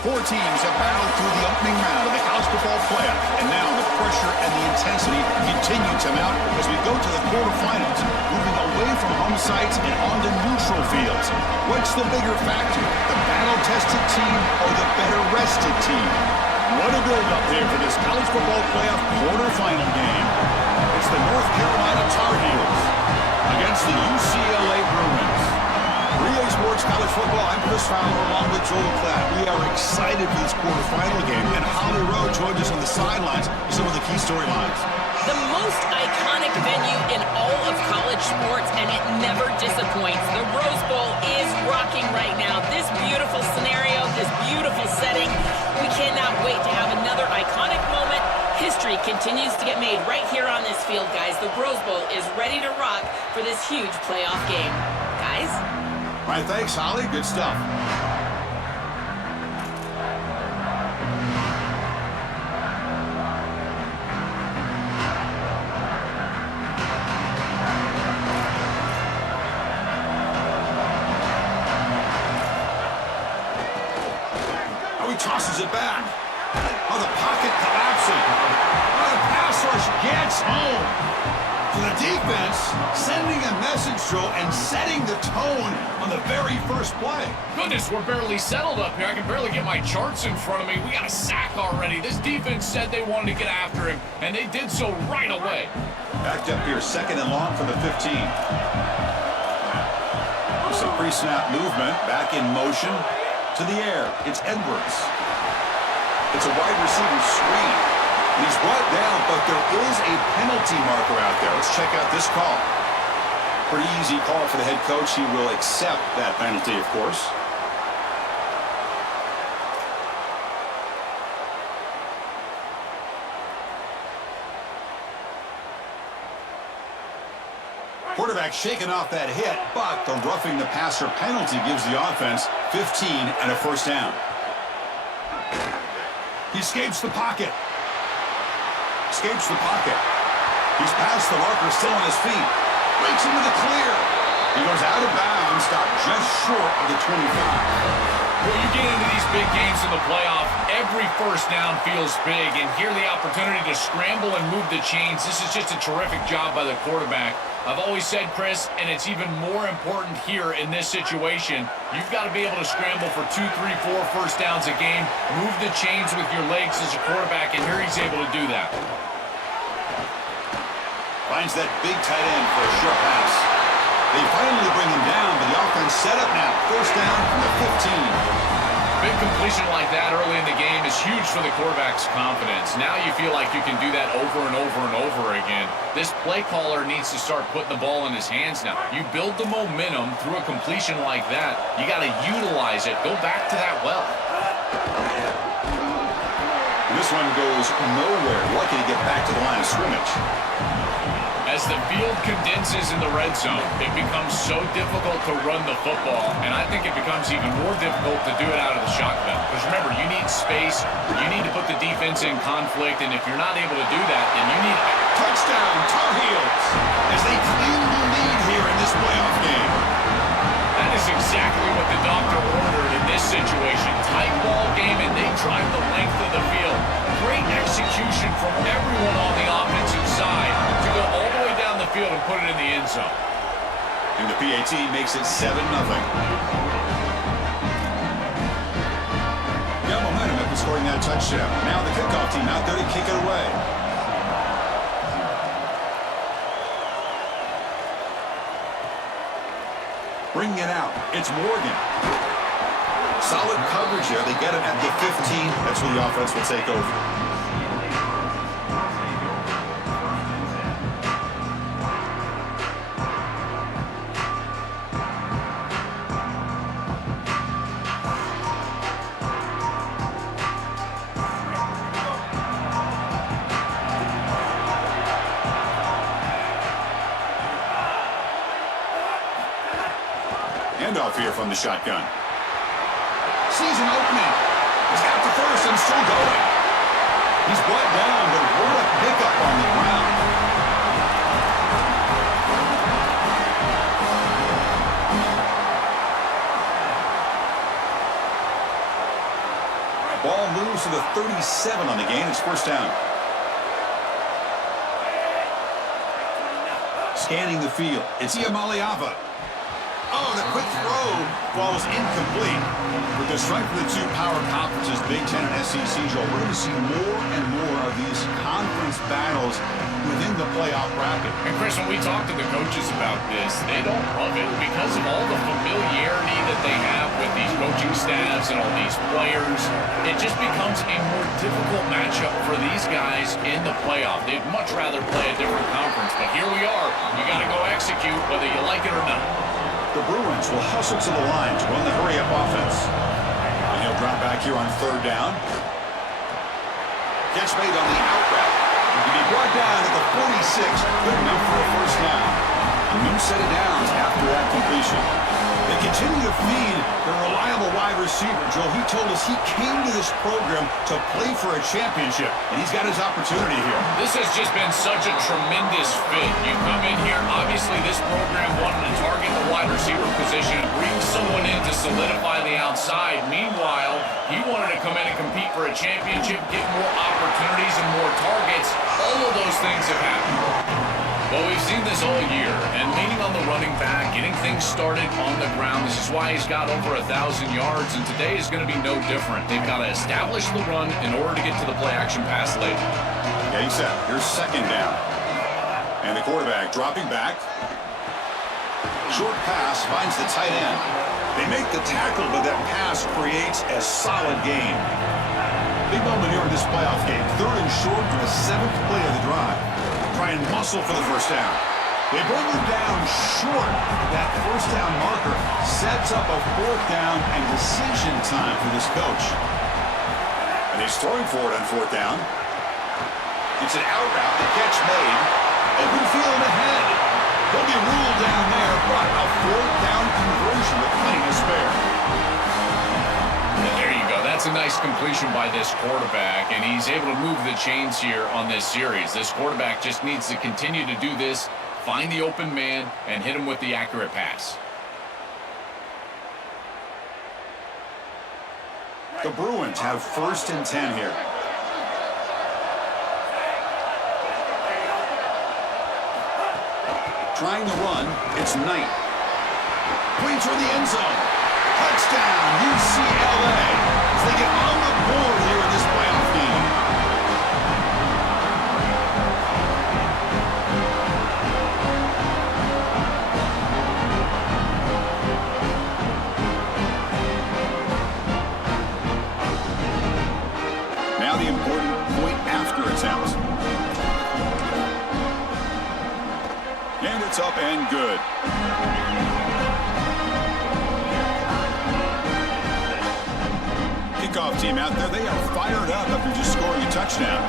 Four teams have battled through the opening round of the college football playoff, and now the pressure and the intensity continue to mount as we go to the quarterfinals, moving away from home sites and onto neutral fields. What's the bigger factor, the battle-tested team or the better-rested team? What a build-up here for this college football playoff quarterfinal game. It's the North Carolina Tar Heels against the UCLA Bruins. 3A Sports College Football, I'm Chris Fowler along with Joel Klatt. We are excited for this quarterfinal game, and Holly Rowe joins us on the sidelines with some of the key storylines. The most iconic venue in all of college sports, and it never disappoints. The Rose Bowl is rocking right now. This beautiful scenario, this beautiful setting. We cannot wait to have another iconic moment. History continues to get made right here on this field, guys. The Rose Bowl is ready to rock for this huge playoff game. Guys? All right, thanks, Holly. Good stuff. Oh, he tosses it back. Oh, the pocket collapsing. Oh, the pass rush gets home. To the defense, sending a message through and setting the tone on the very first play. Goodness, we're barely settled up here. I can barely get my charts in front of me. We got a sack already. This defense said they wanted to get after him, and they did so right away. Backed up here, 2nd and long for the 15. Some pre-snap movement, back in motion to the air. It's Edwards. It's a wide receiver screen. He's brought down, but there is a penalty marker out there. Let's check out this call. Pretty easy call for the head coach. He will accept that penalty, of course. Quarterback shaking off that hit, but the roughing the passer penalty gives the offense 15 and a first down. He escapes the pocket. Escapes the pocket. He's past the marker, still on his feet. Breaks into the clear. He goes out of bounds, stopped just short of the 25. When you get into these big games in the playoff, every first down feels big, and here the opportunity to scramble and move the chains. This is just a terrific job by the quarterback. I've always said, Chris, and it's even more important here in this situation, you've got to be able to scramble for 2, 3, 4 first downs a game, move the chains with your legs as a quarterback, and here he's able to do that. Finds that big tight end for a short pass. They finally bring him down, but the offense set up now. First down from the 15. Big completion like that early in the game is huge for the quarterback's confidence. Now you feel like you can do that over and over and over again. This play caller needs to start putting the ball in his hands now. You build the momentum through a completion like that. You got to utilize it. Go back to that well. This one goes nowhere. Lucky to get back to the line of scrimmage. As the field condenses in the red zone, it becomes so difficult to run the football, and I think it becomes even more difficult to do it out of the shotgun. Because remember, you need space, you need to put the defense in conflict, and if you're not able to do that, then you need... Touchdown, Tar Heels, as they claim the lead here in this playoff game. That is exactly what the doctor ordered in this situation. Tight ball game, and they drive the length of the field. Great execution from everyone on the offensive side to go all the way down the field and put it in the end zone. And the PAT makes it 7-0. Got momentum after scoring that touchdown. Now the kickoff team out there to kick it away. Bringing it out. It's Morgan. Solid coverage here. They get him at the 15. That's where the offense will take over. Handoff here from the shotgun. Sees an opening. He's got the first and still going. He's brought down, but what a pickup on the ground. Ball moves to the 37 on the gain. It's first down. Scanning the field. It's Iamaleava. Oh, the quick throw falls incomplete. With the strength of the two power conferences, Big Ten and SEC, Joel, we're going to see more and more of these conference battles within the playoff bracket. And Chris, when we talk to the coaches about this, they don't love it because of all the familiarity that they have with these coaching staffs and all these players. It just becomes a more difficult matchup for these guys in the playoff. They'd much rather play a different conference, but here we are. You got to go execute whether you like it or not. The Bruins will hustle to the line to run the hurry-up offense. And he'll drop back here on third down. Catch made on the out route. He'll be brought down at the 46. Good enough for a first down. A new set of downs after that completion. They continue to feed the reliable wide receiver. Joe, he told us he came to this program to play for a championship, and he's got his opportunity here. This has just been such a tremendous fit. You come in here, obviously this program wanted to target the wide receiver position and bring someone in to solidify the outside. Meanwhile, he wanted to come in and compete for a championship, get more opportunities and more targets. All of those things have happened. Well, we've seen this all year, and leaning on the running back, getting things started on the ground. This is why he's got over 1,000 yards, and today is going to be no different. They've got to establish the run in order to get to the play-action pass later. Getting set. Here's second down. And the quarterback dropping back. Short pass finds the tight end. They make the tackle, but that pass creates a solid gain. Big moment here in this playoff game. Third and short for the 7th play of the drive. Try and muscle for the first down. They bring him down short. That first down marker sets up a fourth down and decision time for this coach. And he's throwing for it on fourth down. It's an out route. The catch made. Open field ahead. He'll be ruled down there, but a fourth down conversion with plenty to spare. And there you go. That's a nice completion by this quarterback, and he's able to move the chains here on this series. This quarterback just needs to continue to do this, find the open man, and hit him with the accurate pass. The Bruins have first and 10 here. Trying to run, it's Knight. Points for the end zone. Touchdown, UCLA. As they get on the board here in this playoff game. Now the important point after attempt. And it's up and good. Kickoff team out there, they are fired up after just scoring a touchdown.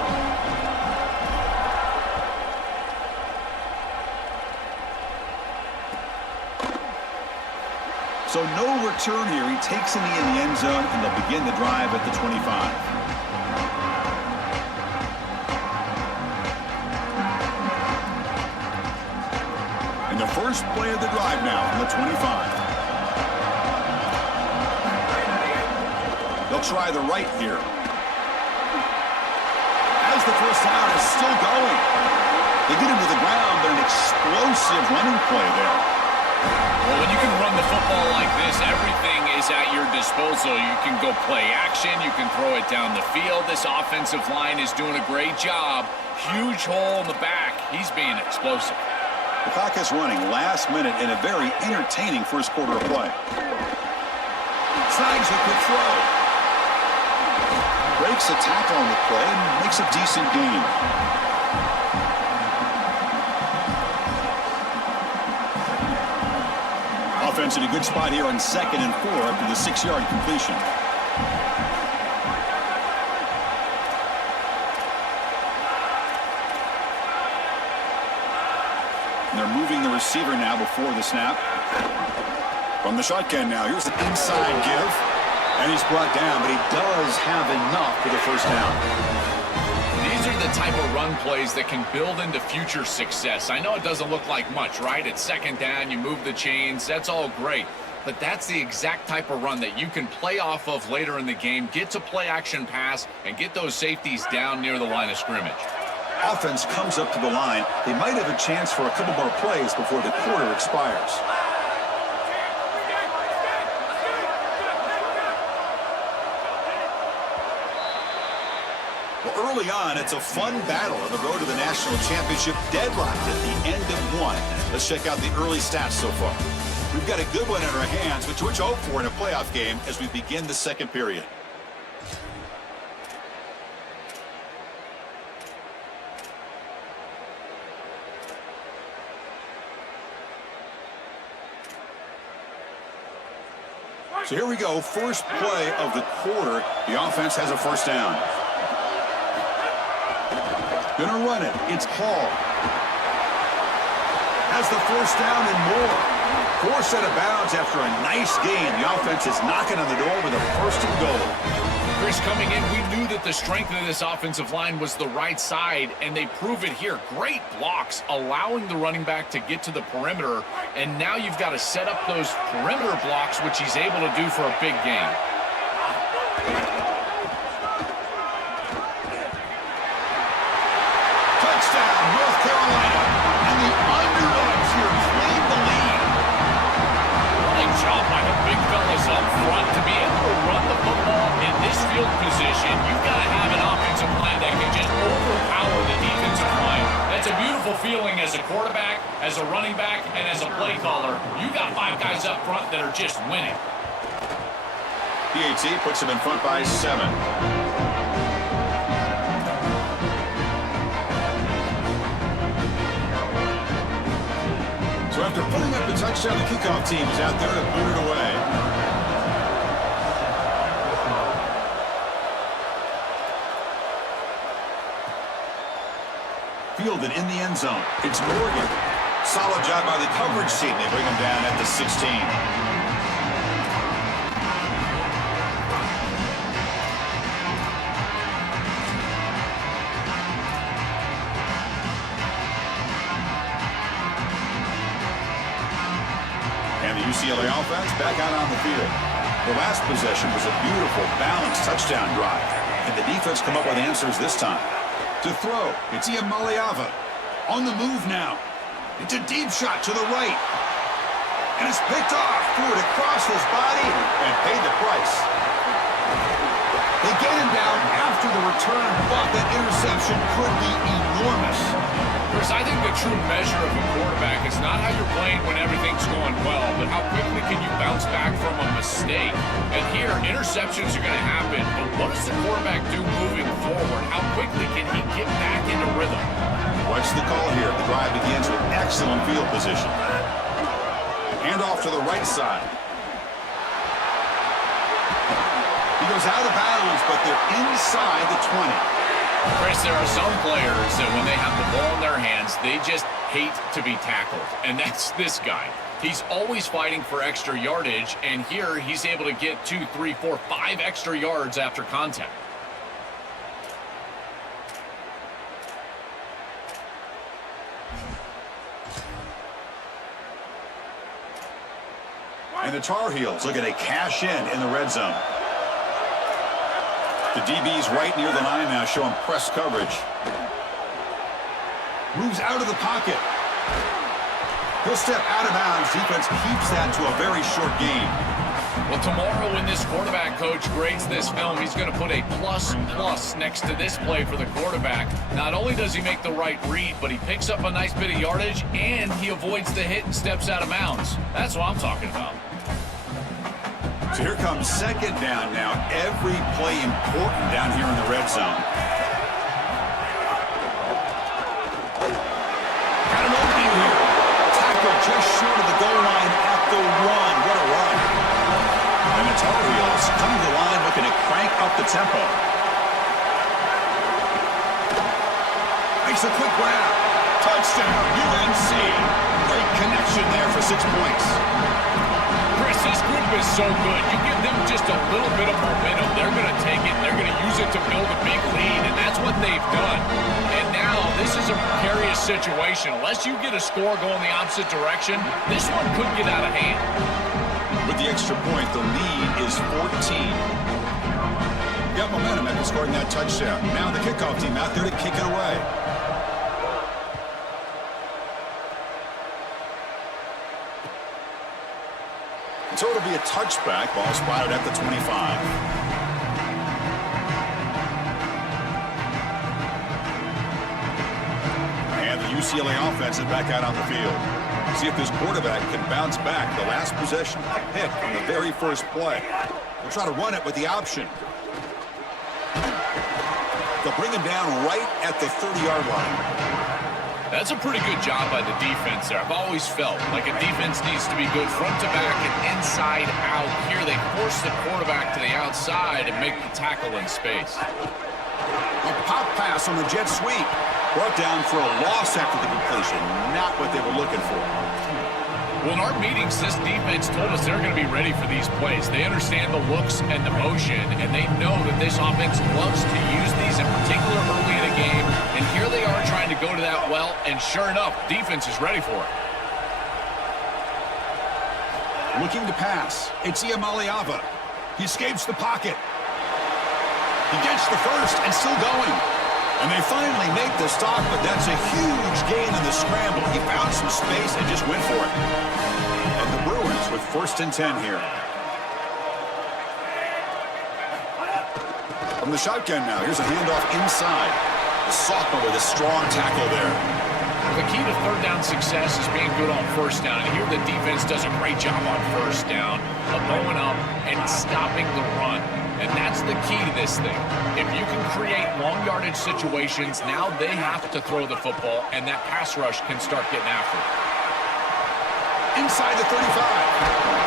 So no return here. He takes in the end zone, and they'll begin the drive at the 25. The first play of the drive now from the 25. They'll try the right here. As the first down is still going. They get him to the ground, but an explosive running play there. Well, when you can run the football like this, everything is at your disposal. You can go play action. You can throw it down the field. This offensive line is doing a great job. Huge hole in the back. He's being explosive. The clock is running last minute in a very entertaining first quarter of play. Snags a quick throw. Breaks a tackle on the play and makes a decent gain. Offense in a good spot here on 2nd and 4 after the 6-yard completion. They're moving the receiver now before the snap. From the shotgun now, here's an inside give. And he's brought down, but he does have enough for the first down. These are the type of run plays that can build into future success. I know it doesn't look like much, right? It's second down, you move the chains, that's all great. but that's the exact type of run that you can play off of later in the game, get to play action pass, and get those safeties down near the line of scrimmage. Offense comes up to the line. They might have a chance for a couple more plays before the quarter expires. Well, early on, it's a fun battle on the road to the national championship, deadlocked at the end of one. Let's check out the early stats so far. We've got a good one in our hands, which we hope for in a playoff game as we begin the second period. So here we go, first play of the quarter. The offense has a first down. Gonna run it. It's Hall. Has the first down and more. Forced out of bounds after a nice gain. The offense is knocking on the door with a first and goal. Chris, coming in, we knew that the strength of this offensive line was the right side, and they prove it here. Great blocks, allowing the running back to get to the perimeter, and now you've got to set up those perimeter blocks, which he's able to do for a big gain. Touchdown, North Carolina. And the underdogs here claim the lead. Great job by the big fellas up front to be able to run the football in this field position. You've got to have an offensive line that can just overpower the defensive line. That's a beautiful feeling as a quarterback, as a running back, and as a play caller. You got 5 guys up front that are just winning. PAT puts him in front by 7. So after putting up the touchdown, the kickoff team is out there to boot it away. Fielded in the end zone. It's Morgan. Solid job by the coverage team. They bring him down at the 16. And the UCLA offense back out on the field. The last possession was a beautiful, balanced touchdown drive. And the defense come up with answers this time. To throw, it's Iamaleava. On the move now. It's a deep shot to the right. And it's picked off. Threw it across his body and paid the price. They get him down after the return, but that interception could be enormous. Chris, I think the true measure of a quarterback is not how you're playing when everything's going well, but how quickly can you bounce back from a mistake. And here, interceptions are going to happen, but what does the quarterback do moving forward? How quickly can he get back into rhythm? What's the call here? The drive begins with excellent field position. Hand off to the right side. He goes out of bounds, but they're inside the 20. Chris, there are some players that when they have the ball in their hands, they just hate to be tackled. And that's this guy. He's always fighting for extra yardage, and here he's able to get 2, 3, 4, 5 extra yards after contact. And the Tar Heels looking to cash in the red zone. The DB's right near the line now, showing press coverage. Moves out of the pocket. He'll step out of bounds. Defense keeps that to a very short gain. Well, tomorrow when this quarterback coach grades this film, he's going to put a plus next to this play for the quarterback. Not only does he make the right read, but he picks up a nice bit of yardage, and he avoids the hit and steps out of bounds. That's what I'm talking about. So here comes second down now. Every play important down here in the red zone. Got an opening here. Tackle just short of the goal line at the 1. What a run. And the Tar Heels come to the line looking to crank up the tempo. Makes a quick grab. Touchdown, UNC. Great connection there for 6 points. Chris, this group is so good. You give them just a little bit of momentum, they're going to take it, and they're going to use it to build a big lead, and that's what they've done. And now, this is a precarious situation. Unless you get a score going the opposite direction, this one could get out of hand. With the extra point, the lead is 14. Got momentum after scoring that touchdown. Now the kickoff team out there to kick it away. So it'll be a touchback. Ball spotted at the 25. And the UCLA offense is back out on the field. See if this quarterback can bounce back. The last possession, a pick on the very first play. They'll try to run it with the option. They'll bring him down right at the 30-yard line. That's a pretty good job by the defense there. I've always felt like a defense needs to be good front to back and inside out. Here they force the quarterback to the outside and make the tackle in space. A pop pass on the jet sweep. Brought down for a loss after the completion. Not what they were looking for. Well, in our meetings, this defense told us they're going to be ready for these plays. They understand the looks and the motion, and they know that this offense loves to use these, in particular early in a game. And here they are trying to go to that well, and sure enough, defense is ready for it. Looking to pass. It's Iamaleava. He escapes the pocket. He gets the first and still going. And they finally make the stop, but that's a huge gain in the scramble. He found some space and just went for it. And the Bruins with 1st and 10 here. From the shotgun now, here's a handoff inside. The sophomore with a strong tackle there. The key to third down success is being good on first down. And here the defense does a great job on first down of blowing up and stopping the run. And that's the key to this thing. If you can create long yardage situations, now they have to throw the football, and that pass rush can start getting after it. Inside the 35.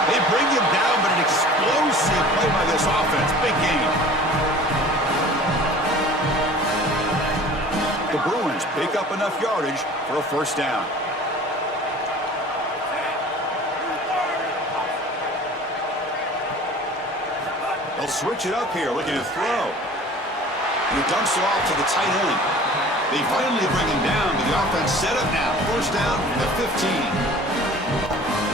They bring him down, but an explosive play by this offense. Big game. The Bruins pick up enough yardage for a first down. They'll switch it up here, looking to throw. And he dumps it off to the tight end. They finally bring him down, but the offense set up now. First down from the 15.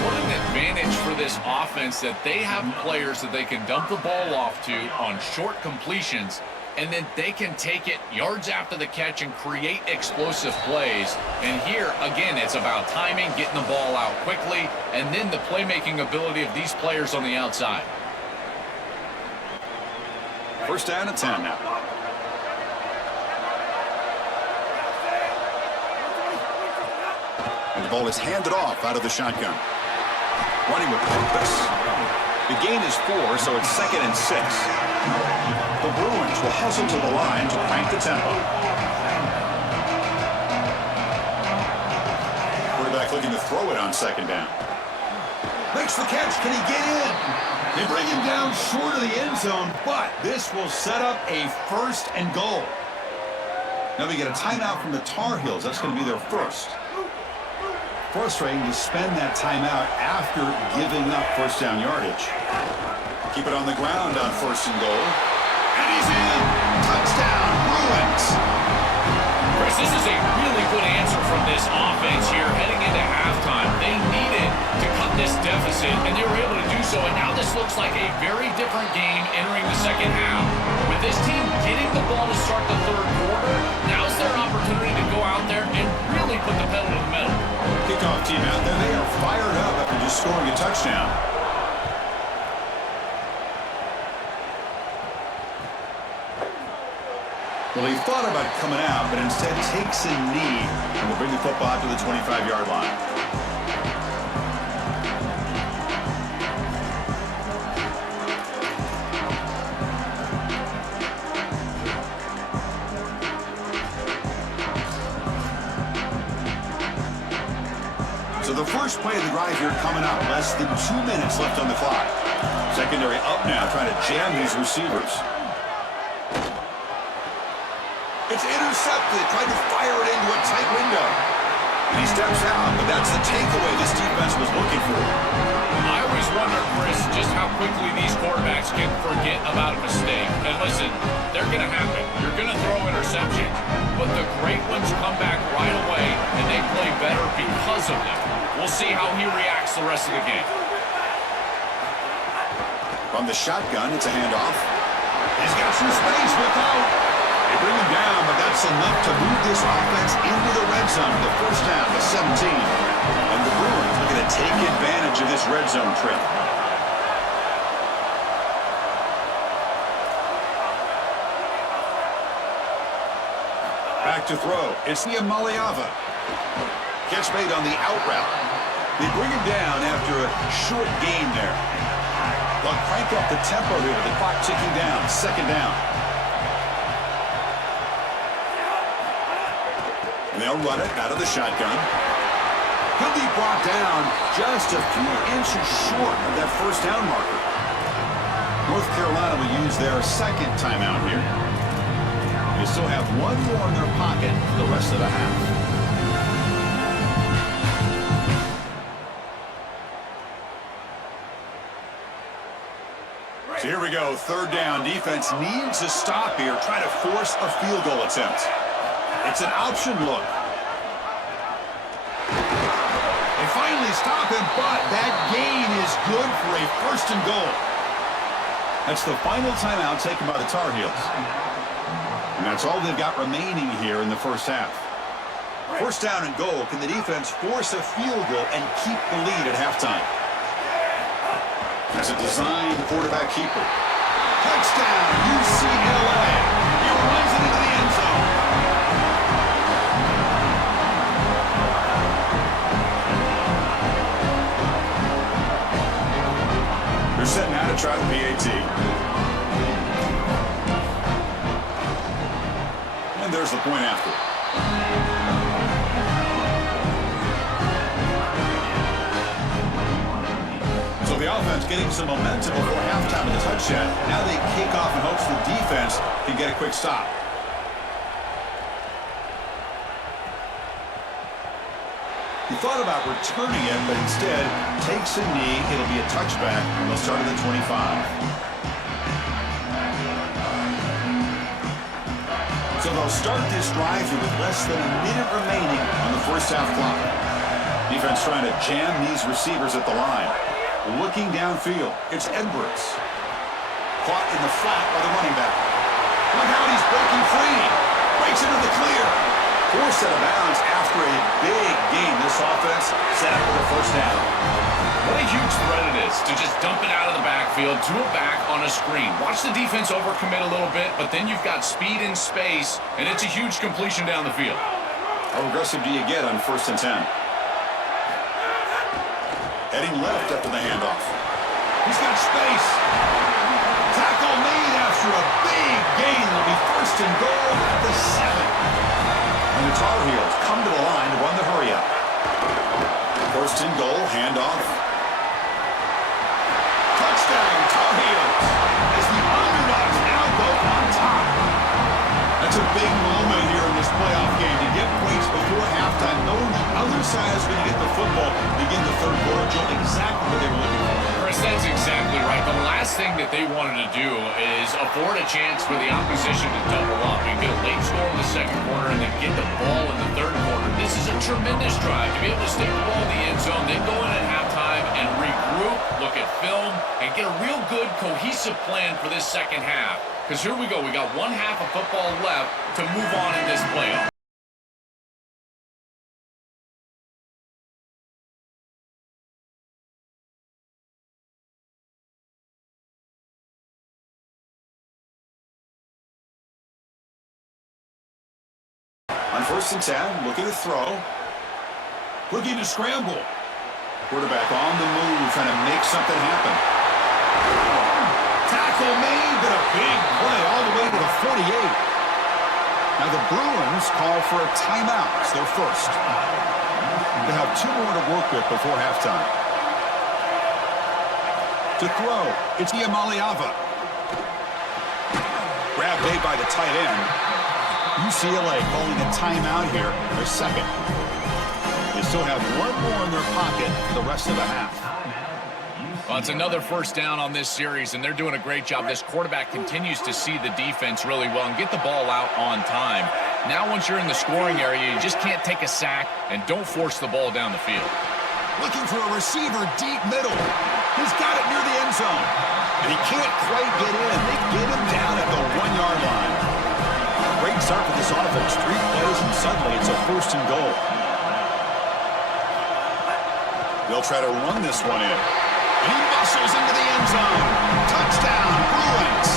What an advantage for this offense that they have players that they can dump the ball off to on short completions, and then they can take it yards after the catch and create explosive plays. And here, again, it's about timing, getting the ball out quickly, and then the playmaking ability of these players on the outside. First down and 10 now. And the ball is handed off out of the shotgun. Running with purpose. The gain is 4, so it's 2nd and 6. The Bruins will hustle to the line to crank the tempo. Quarterback looking to throw it on 2nd down. Makes the catch. Can he get in? They bring him down short of the end zone, but this will set up a 1st and goal. Now we get a timeout from the Tar Heels. That's going to be their first. Frustrating to spend that timeout after giving up first down yardage. Keep it on the ground on 1st and goal. And he's in. Touchdown, Bruins. Chris, this is a really good answer from this offense here heading into halftime. They needed to cut this deficit, and they were able to do so. And now this looks like a very different game entering the second half. With this team getting the ball to start the third quarter, now's their opportunity to go out there and really put the pedal to the metal. Kickoff team out there. They are fired up after just scoring a touchdown. Well, he thought about coming out, but instead takes a knee and will bring the football out to the 25-yard line. So the first play of the drive here coming up. Less than 2 minutes left on the clock. Secondary up now, trying to jam these receivers. It's intercepted, trying to fire it into a tight window. And he steps out, but that's the takeaway this defense was looking for. I always wonder, Chris, just how quickly these quarterbacks can forget about a mistake. And listen, they're going to happen. You're going to throw interceptions, but the great ones come back right away, and they play better because of them. We'll see how he reacts the rest of the game. From the shotgun, it's a handoff. He's got some space, look out. They bring him down, but that's enough to move this offense into the red zone. The first down, the 17. And the Bruins looking to take advantage of this red zone trip. Back to throw. It's the Amaliava. Catch made on the out route. They bring him down after a short gain there. They'll crank up the tempo here with the clock ticking down. Second down. And they'll run it out of the shotgun. He'll be brought down just a few inches short of that first down marker. North Carolina will use their second timeout here. They still have one more in their pocket for the rest of the half. So here we go, third down. Defense needs a stop here, try to force a field goal attempt. It's an option look. They finally stop him, but that gain is good for a first and goal. That's the final timeout taken by the Tar Heels. And that's all they've got remaining here in the first half. First down and goal. Can the defense force a field goal and keep the lead at halftime? That's a designed quarterback keeper. Touchdown, UCLA. He runs it into the end zone. They're setting out to try the PAT. And there's the point after. So the offense getting some momentum before halftime with a touchdown. Now they kick off in hopes the defense can get a quick stop. He thought about returning it, but instead takes a knee. It'll be a touchback. They'll start at the 25. So they'll start this drive here with less than a minute remaining on the first half clock. Defense trying to jam these receivers at the line. Looking downfield, it's Edwards. Caught in the flat by the running back. Look how he's breaking free. Breaks into the clear. Forced out of bounds after a big game. This offense set up for the first down. What a huge threat it is to just dump it out of the backfield to a back on a screen. Watch the defense overcommit a little bit, but then you've got speed and space, and it's a huge completion down the field. How aggressive do you get on 1st and 10? Heading left after the handoff. He's got space. Tackle made after a big gain. It'll be 1st and goal at the 7. And the Tar Heels come to the line to run the hurry up. 1st and goal, handoff. Touchdown, Tar Heels. As the underdogs now go on top. That's a big moment here in this playoff game to get points before halftime, knowing the other side is going to get the football, begin the third quarter. Joe, exactly what they were looking for. Chris, that's exactly right. The last thing that they wanted to do is afford a chance for the opposition to double up and get a late score in the second quarter and then get the ball in the third quarter. This is a tremendous drive to be able to stick the ball in the end zone, then go in at halftime and regroup, look at film, and get a real good cohesive plan for this second half. Because here we go. We got one half of football left to move on in this playoff. On 1st and 10, looking to throw. Looking to scramble. Quarterback on the move, trying to make something happen. Tackle made, but a big play all the way to the 48. Now the Bruins call for a timeout. It's their first. They have 2 more to work with before halftime. To throw, it's the Amaliava. Grab made by the tight end. UCLA calling a timeout here, their second. They still have 1 more in their pocket for the rest of the half. Well, it's another first down on this series, and they're doing a great job. This quarterback continues to see the defense really well and get the ball out on time. Now, once you're in the scoring area, you just can't take a sack and don't force the ball down the field. Looking for a receiver deep middle. He's got it near the end zone. And he can't quite get in. They get him down at the 1-yard line. Great start for this offense. 3 plays, and suddenly it's a 1st and goal. They'll try to run this one in. And he muscles into the end zone. Touchdown, Bruins.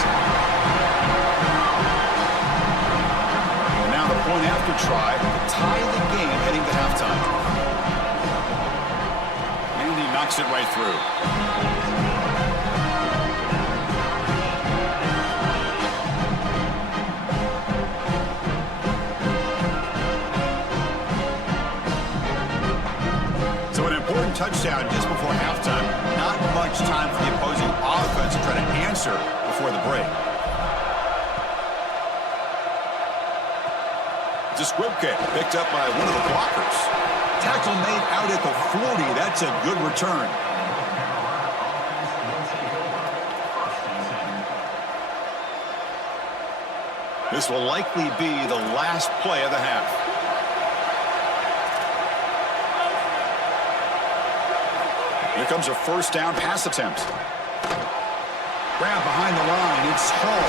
And now the point after try to tie the game heading to halftime. And he knocks it right through. Touchdown just before halftime. Not much time for the opposing offense to try to answer before the break. It's a squib kick picked up by one of the blockers. Tackle made out at the 40. That's a good return. This will likely be the last play of the half. Here comes a 1st down pass attempt. Grab behind the line. It's Hall.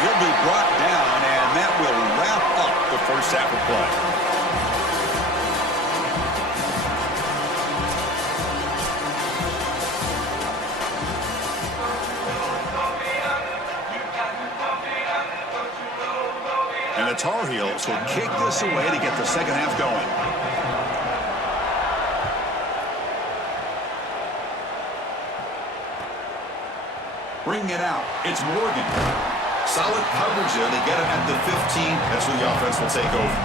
He'll be brought down, and that will wrap up the 1st half of play. And the Tar Heels will kick this away to get the 2nd half going. Bring it out. It's Morgan. Solid coverage there. They get him at the 15. That's where the offense will take over.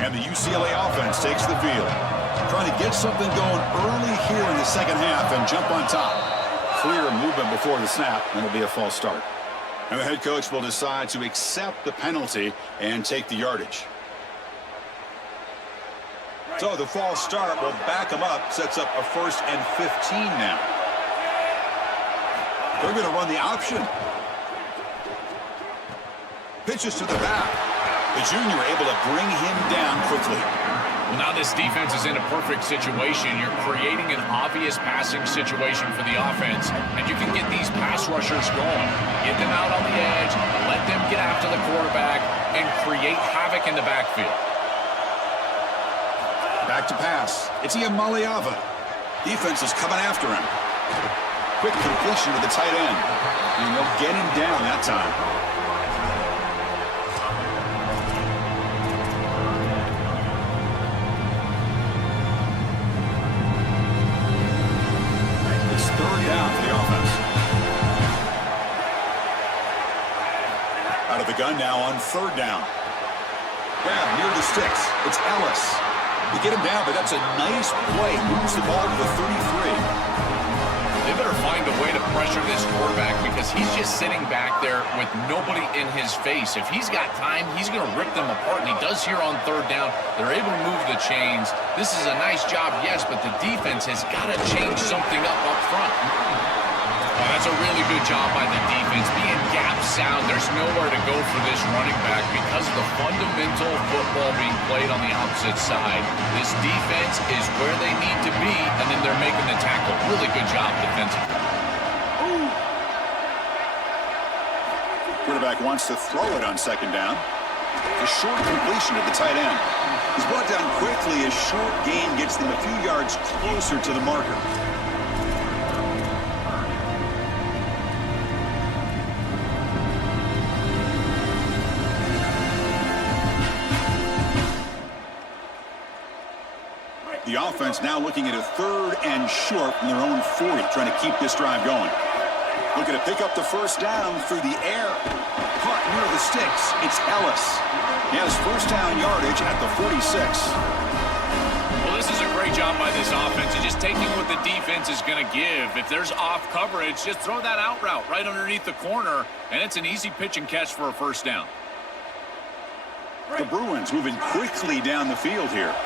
And the UCLA offense takes the field. Trying to get something going early here in the 2nd half and jump on top. Clear movement before the snap, and it'll be a false start. And the head coach will decide to accept the penalty and take the yardage. So the false start will back him up, sets up a 1st and 15 now. They're going to run the option. Pitches to the back. The junior able to bring him down quickly. Well, now this defense is in a perfect situation. You're creating an obvious passing situation for the offense, and you can get these pass rushers going. Get them out on the edge, let them get after the quarterback, and create havoc in the backfield. Back to pass. It's Iamaleava. Defense is coming after him. Quick completion to the tight end. And they'll get him down that time. Out of the gun now on 3rd down. Grab near the sticks. It's Ellis. They get him down, but that's a nice play. Moves the ball to the 33. They better find a way to pressure this quarterback because he's just sitting back there with nobody in his face. If he's got time, he's going to rip them apart, and he does here on 3rd down. They're able to move the chains. This is a nice job, yes, but the defense has got to change something up front. Oh, that's a really good job by the defense. Being gap sound, there's nowhere to go for this running back because of the fundamental football being played on the opposite side. This defense is where they need to be, and then they're making the tackle. Really good job defensively. Quarterback wants to throw it on 2nd down. A short completion to the tight end. He's brought down quickly. A short gain gets them a few yards closer to the marker. The offense now looking at a 3rd and short from their own 40, trying to keep this drive going. Looking to pick up the 1st down through the air. Caught near the sticks. It's Ellis. He has 1st down yardage at the 46. Well, this is a great job by this offense and just taking what the defense is going to give. If there's off coverage, just throw that out route right underneath the corner, and it's an easy pitch and catch for a 1st down. The Bruins moving quickly down the field here.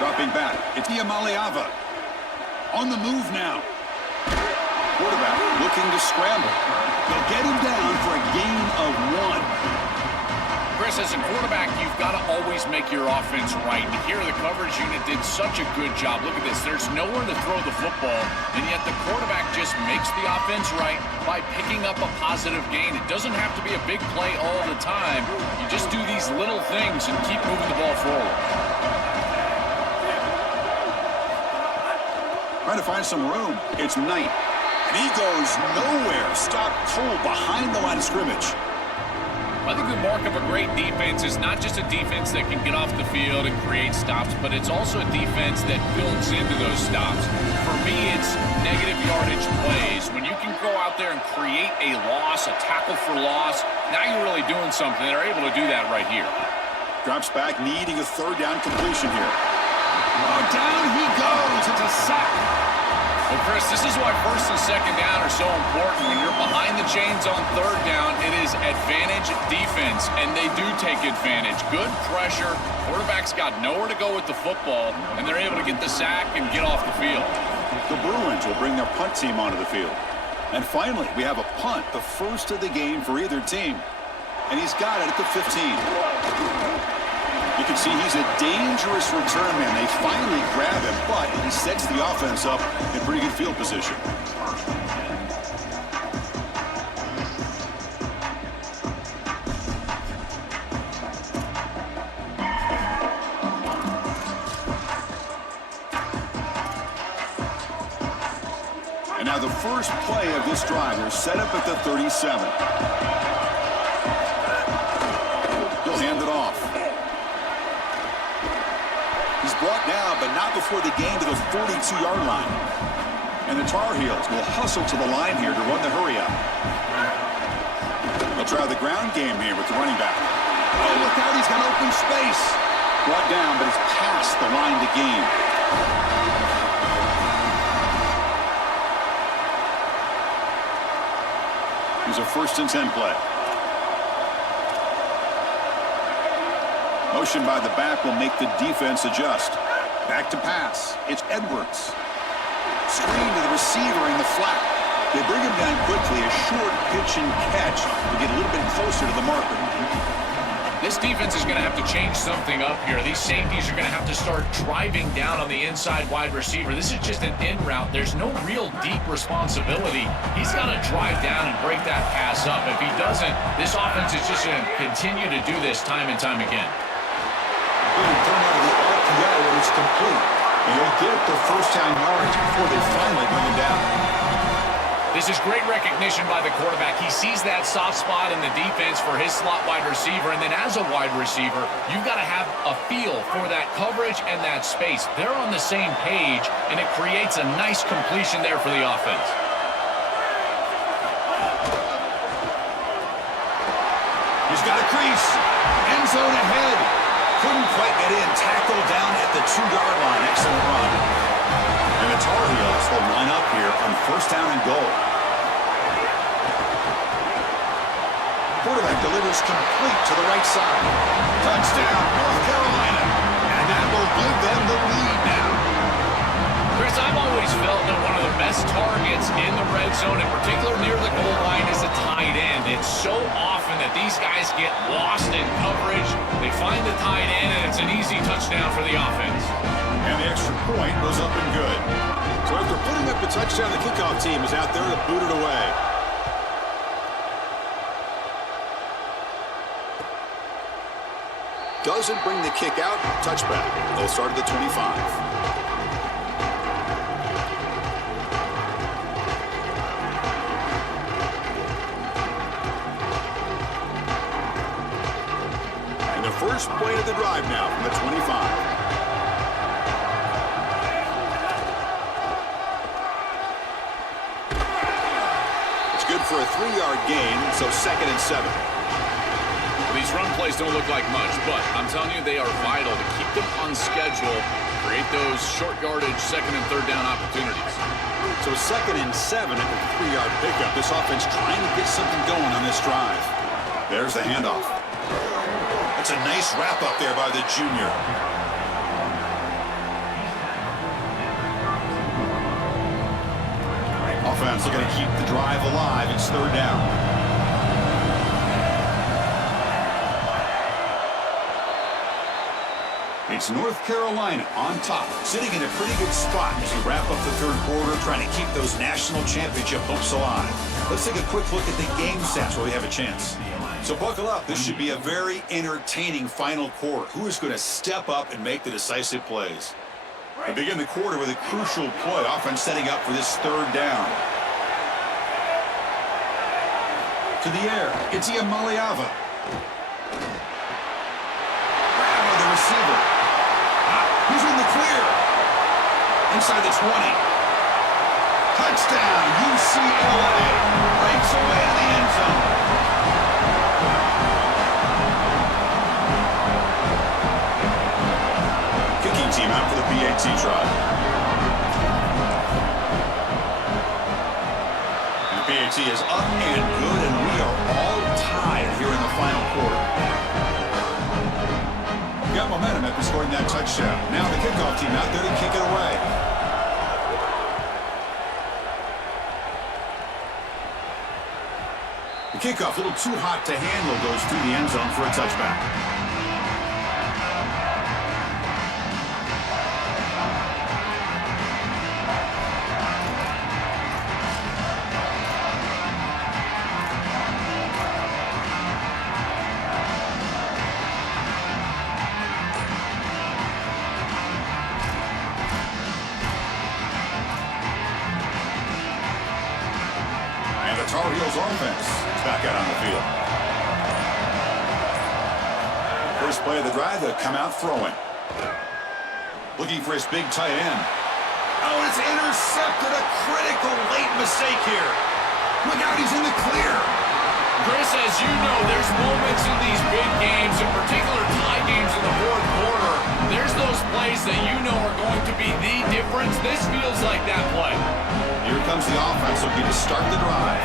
Dropping back. It's Iamaleava. On the move now. Quarterback looking to scramble. They'll get him down for a gain of 1. Chris, as a quarterback, you've got to always make your offense right. And here, the coverage unit did such a good job. Look at this. There's nowhere to throw the football, and yet the quarterback just makes the offense right by picking up a positive gain. It doesn't have to be a big play all the time. You just do these little things and keep moving the ball forward. Trying to find some room. It's Knight. And he goes nowhere. Stopped cold behind the line of scrimmage. I think the mark of a great defense is not just a defense that can get off the field and create stops, but it's also a defense that builds into those stops. For me, it's negative yardage plays. When you can go out there and create a loss, a tackle for loss, now you're really doing something. They're able to do that right here. Drops back, needing a third down completion here. Oh, down he goes. It's a sack. Well, Chris, this is why first and second down are so important. When you're behind the chains on third down, it is advantage defense, and they do take advantage. Good pressure. Quarterback's got nowhere to go with the football, and they're able to get the sack and get off the field. The Bruins will bring their punt team onto the field. And finally, we have a punt, the first of the game for either team. And he's got it at the 15. You can see he's a dangerous return man. They finally grab him, but he sets the offense up in pretty good field position. And now the first play of this drive is set up at the 37. He'll hand it off. He's brought down, but not before the gain to the 42-yard line. And the Tar Heels will hustle to the line here to run the hurry up. They'll try the ground game here with the running back. Oh, look out, he's got open space. Brought down, but it's past the line to gain. Here's a 1st and 10 play. Motion by the back will make the defense adjust. Back to pass. It's Edwards. Screen to the receiver in the flat. They bring him down quickly. A short pitch and catch to get a little bit closer to the marker. This defense is going to have to change something up here. These safeties are going to have to start driving down on the inside wide receiver. This is just an in route. There's no real deep responsibility. He's got to drive down and break that pass up. If he doesn't, this offense is just going to continue to do this time and time again. Turn out of the RPO and it's complete. And he'll get the first down yards before they finally bring him down. This is great recognition by the quarterback. He sees that soft spot in the defense for his slot wide receiver, and then as a wide receiver, you've got to have a feel for that coverage and that space. They're on the same page, and it creates a nice completion there for the offense. He's got a crease. End zone ahead. Couldn't quite get in. Tackled down at the 2-yard line. Excellent run. And the Tar Heels will line up here on 1st down and goal. Quarterback delivers complete to the right side. Touchdown, North Carolina. And that will give them the lead now. Chris, I've always felt that one of the best targets in the red zone, in particular near the goal line, is a tight end. It's so often that these guys get lost in coverage. They find the tight end, and it's an easy touchdown for the offense. And the extra point goes up and good. So after putting up the touchdown, the kickoff team is out there to boot it away. Doesn't bring the kick out. Touchback. They'll start at the 25. First play of the drive now from the 25. It's good for a 3-yard gain, so 2nd and 7. These run plays don't look like much, but I'm telling you, they are vital to keep them on schedule, create those short yardage 2nd and 3rd down opportunities. So 2nd and 7 at the 3-yard pickup. This offense trying to get something going on this drive. There's the handoff. That's a nice wrap up there by the junior. defense looking to keep the drive alive. It's third down. It's North Carolina on top, sitting in a pretty good spot as we wrap up the third quarter, trying to keep those national championship hopes alive. Let's take a quick look at the game stats while we have a chance. So buckle up. This should be a very entertaining final quarter. Who is going to step up and make the decisive plays? We begin the quarter with a crucial play. Offense setting up for this third down. To the air. It's Iamaleava. Grab by the receiver. He's in the clear. Inside the 20. Touchdown, UCLA. Breaks away to the end zone. Kicking team out for the PAT try. And the PAT is up and good, and we are all tied here in the final quarter. Got momentum after scoring that touchdown. Now the kickoff team out there to kick it away. The kickoff, a little too hot to handle, goes through the end zone for a touchback. Tar Heels offense is back out on the field. First play of the drive, they'll come out throwing. Looking for his big tight end. Oh, it's intercepted. A critical late mistake here. Look out, he's in the clear. Chris, as you know, there's moments in these big games, in particular tie games in the fourth quarter. There's those plays that you know are going to be the difference. This feels like that play. Here comes the offense looking to start the drive.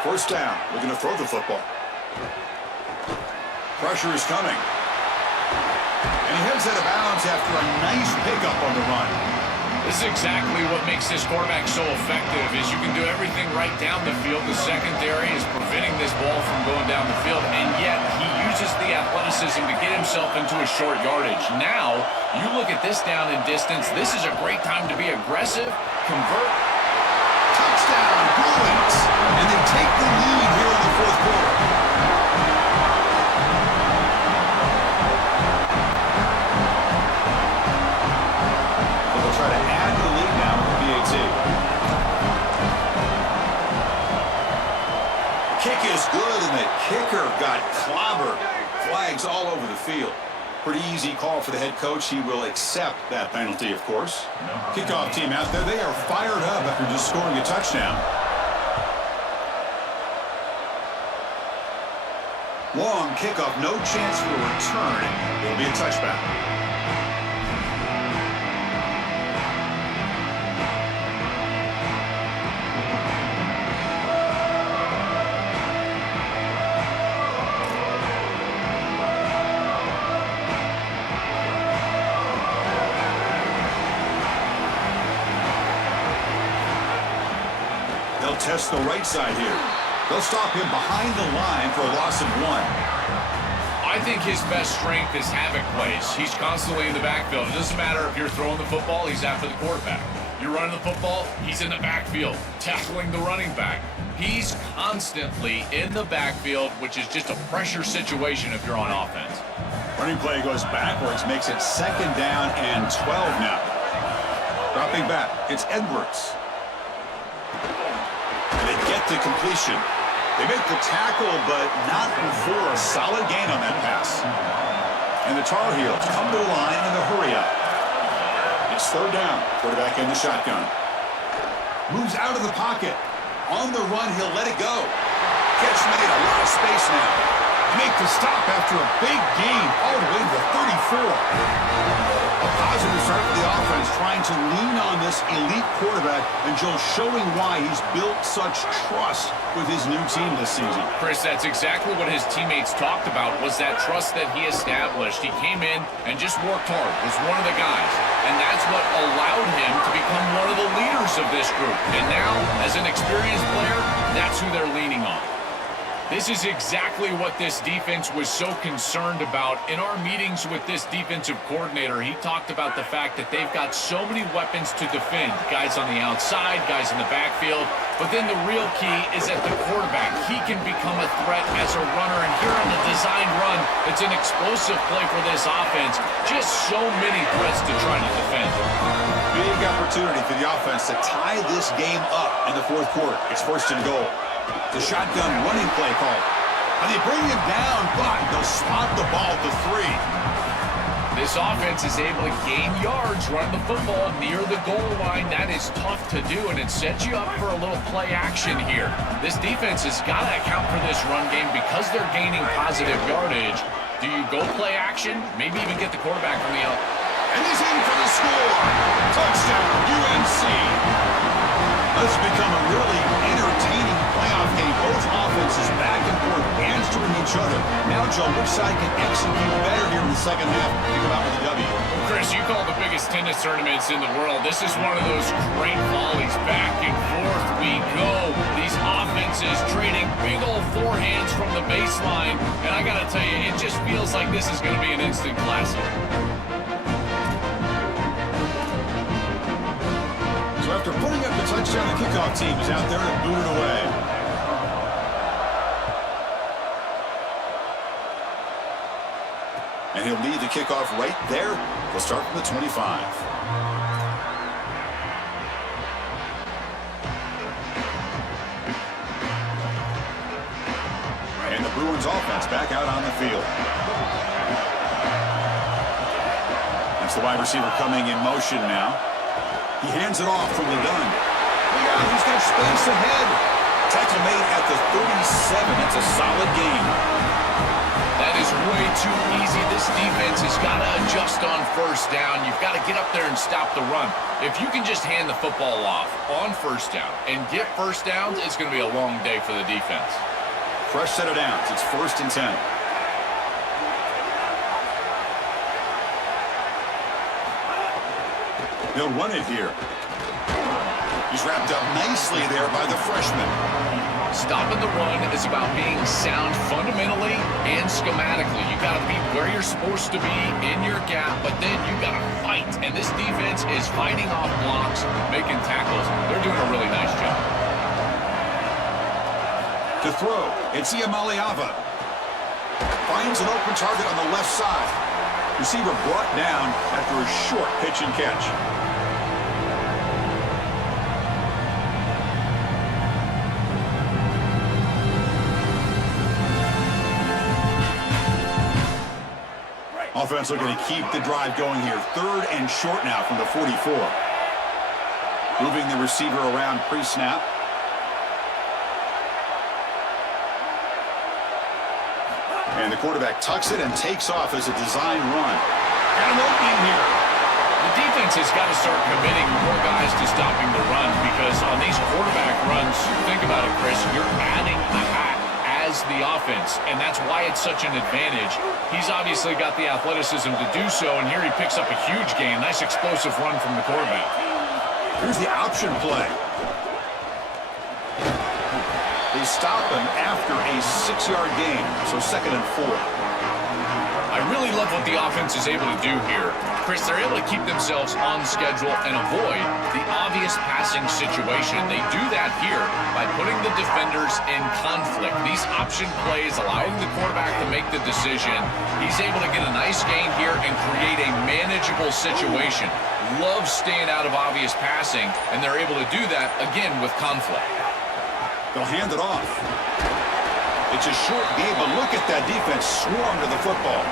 First down, looking to throw the football. Pressure is coming. And he heads out of bounds after a nice pickup on the run. This is exactly what makes this quarterback so effective, is you can do everything right down the field. The secondary is preventing this ball from going down the field, and yet he uses the athleticism to get himself into a short yardage. Now, you look at this down and distance, this is a great time to be aggressive, convert. Touchdown, Bruins, and they take the lead here in the fourth quarter. They'll try to add to the lead now with the PAT. The kick is good, and the kicker got clobbered. Flags all over the field. Pretty easy call for the head coach. He will accept that penalty, of course. Kickoff team out there. They are fired up after just scoring a touchdown. Long kickoff, no chance for a return. It'll be a touchback. They'll test the right side here. They'll stop him behind the line for a loss of 1. I think his best strength is havoc plays. He's constantly in the backfield. It doesn't matter if you're throwing the football, he's after the quarterback. You're running the football, he's in the backfield, tackling the running back. He's constantly in the backfield, which is just a pressure situation if you're on offense. Running play goes backwards, makes it second down and 12 now. Dropping back, it's Edwards. And they get the completion. They make the tackle, but not before a solid gain on that pass. And the Tar Heels come to the line in the hurry up. It's third down. Quarterback in the shotgun. Moves out of the pocket. On the run, he'll let it go. Catch made, a lot of space now. Make the stop after a big gain all the way to the 34. A positive start for the offense, trying trying to lean on this elite quarterback, and Joe showing why he's built such trust with his new team this season. Chris, that's exactly what his teammates talked about, was that trust that he established. He came in and just worked hard, was one of the guys, and that's what allowed him to become one of the leaders of this group. And now, as an experienced player, that's who they're leaning on. This is exactly what this defense was so concerned about. In our meetings with this defensive coordinator, he talked about the fact that they've got so many weapons to defend. Guys on the outside, guys in the backfield. But then the real key is at the quarterback. He can become a threat as a runner. And here on the designed run, it's an explosive play for this offense. Just so many threats to try to defend. Big opportunity for the offense to tie this game up in the fourth quarter. It's first and goal. The shotgun running play call. And they bring him down, but they'll spot the ball to 3. This offense is able to gain yards running the football near the goal line. That is tough to do, and it sets you up for a little play action here. This defense has got to account for this run game because they're gaining positive yardage. Do you go play action? Maybe even get the quarterback on the out. And he's in for the score. Touchdown, UNC. It's become a really entertaining playoff game. Both offenses back and forth, answering each other. Now, Joe, which side can execute better here in the second half to come out with a W? Well, Chris, you call the biggest tennis tournaments in the world. This is one of those great volleys. Back and forth we go. These offenses trading big old forehands from the baseline. And I got to tell you, it just feels like this is going to be an instant classic. After putting up the touchdown, the kickoff team is out there to boot it away. And he'll lead the kickoff right there. We'll start from the 25. And the Bruins offense back out on the field. That's the wide receiver coming in motion now. He hands it off from the gun. Look out, he's got space ahead. Tackle made at the 37. It's a solid game. That is way too easy. This defense has got to adjust on first down. You've got to get up there and stop the run. If you can just hand the football off on first down and get first downs, it's going to be a long day for the defense. Fresh set of downs. It's 1st and 10. They'll run it here. He's wrapped up nicely there by the freshman. Stopping the run is about being sound fundamentally and schematically. You got to be where you're supposed to be in your gap, but then you got to fight. And this defense is fighting off blocks, making tackles. They're doing a really nice job. To throw, it's Iamaleava. Finds an open target on the left side. Receiver brought down after a short pitch and catch. Offense looking to keep the drive going here. 3rd and short now from the 44. Moving the receiver around pre-snap. And the quarterback tucks it and takes off as a design run. Got an opening here. The defense has got to start committing more guys to stopping the run because on these quarterback runs, think about it, Chris, you're adding a hat as the offense, and that's why it's such an advantage. He's obviously got the athleticism to do so, and here he picks up a huge gain. Nice explosive run from the quarterback. Here's the option play. They stop him after a 6-yard gain, so 2nd and 4. I really love what the offense is able to do here. Chris, they're able to keep themselves on schedule and avoid the obvious passing situation. They do that here by putting the defenders in conflict. These option plays allowing the quarterback to make the decision. He's able to get a nice gain here and create a manageable situation. Loves staying out of obvious passing, and they're able to do that, again, with conflict. They'll hand it off. It's a short game, but look at that defense swarm to the football.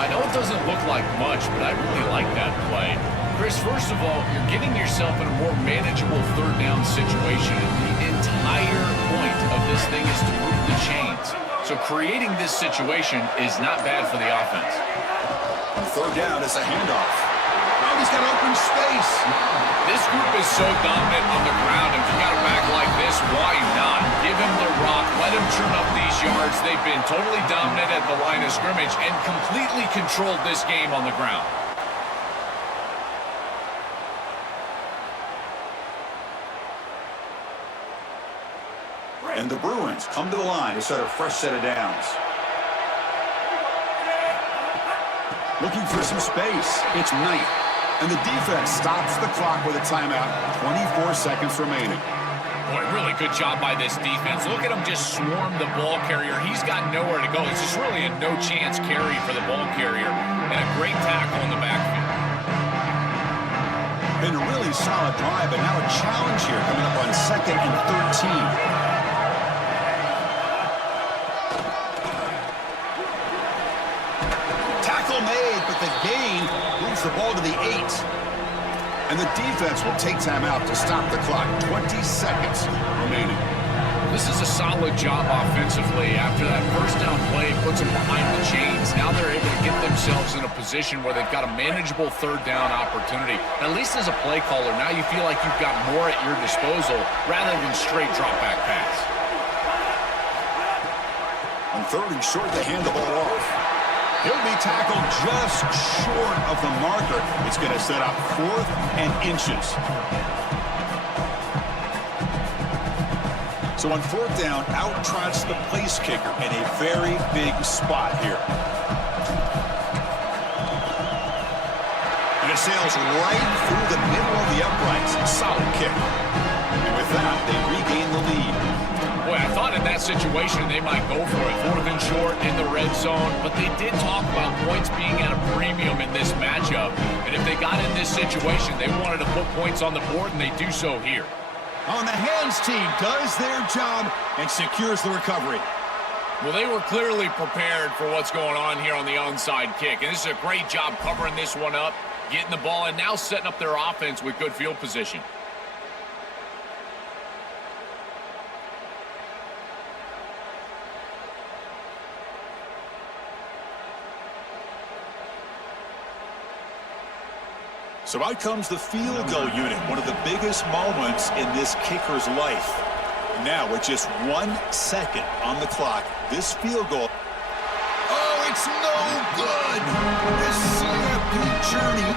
I know it doesn't look like much, but I really like that play. Chris, first of all, you're getting yourself in a more manageable 3rd down situation. The entire point of this thing is to move the chains. So creating this situation is not bad for the offense. On 3rd down, it's a handoff. Oh, he's got open space. space. This group is so dominant on the ground, and if you got a back like this, why not? Give him the rock, let him churn up these yards. They've been totally dominant at the line of scrimmage and completely controlled this game on the ground. And the Bruins come to the line to set a fresh set of downs. Looking for some space. It's Knight. And the defense stops the clock with a timeout. 24 seconds remaining. Boy, really good job by this defense. Look at him just swarm the ball carrier. He's got nowhere to go. It's just really a no-chance carry for the ball carrier. And a great tackle in the backfield. Been a really solid drive, but now a challenge here coming up on 2nd and 13. Made, but the gain moves the ball to the 8. And the defense will take time out to stop the clock. 20 seconds remaining. This is a solid job offensively. After that first down play, puts them behind the chains. Now they're able to get themselves in a position where they've got a manageable third down opportunity. At least as a play caller, now you feel like you've got more at your disposal rather than straight drop back pass. On 3rd and short, they hand the ball off. He'll be tackled just short of the marker. It's going to set up 4th and inches. So on 4th down, out trots the place kicker in a very big spot here. And it sails right through the middle of the uprights. Solid kick. And with that, they regain the lead. Boy, I thought in that situation they might go for it. 4th and short in the red zone. But they did talk about points being at a premium in this matchup. And if they got in this situation, they wanted to put points on the board, and they do so here. On the hands team does their job and secures the recovery. Well, they were clearly prepared for what's going on here on the onside kick. And this is a great job covering this one up, getting the ball, and now setting up their offense with good field position. So out comes the field goal unit, one of the biggest moments in this kicker's life. Now with just 1 second on the clock, this field goal. Oh, it's no good! This CFP journey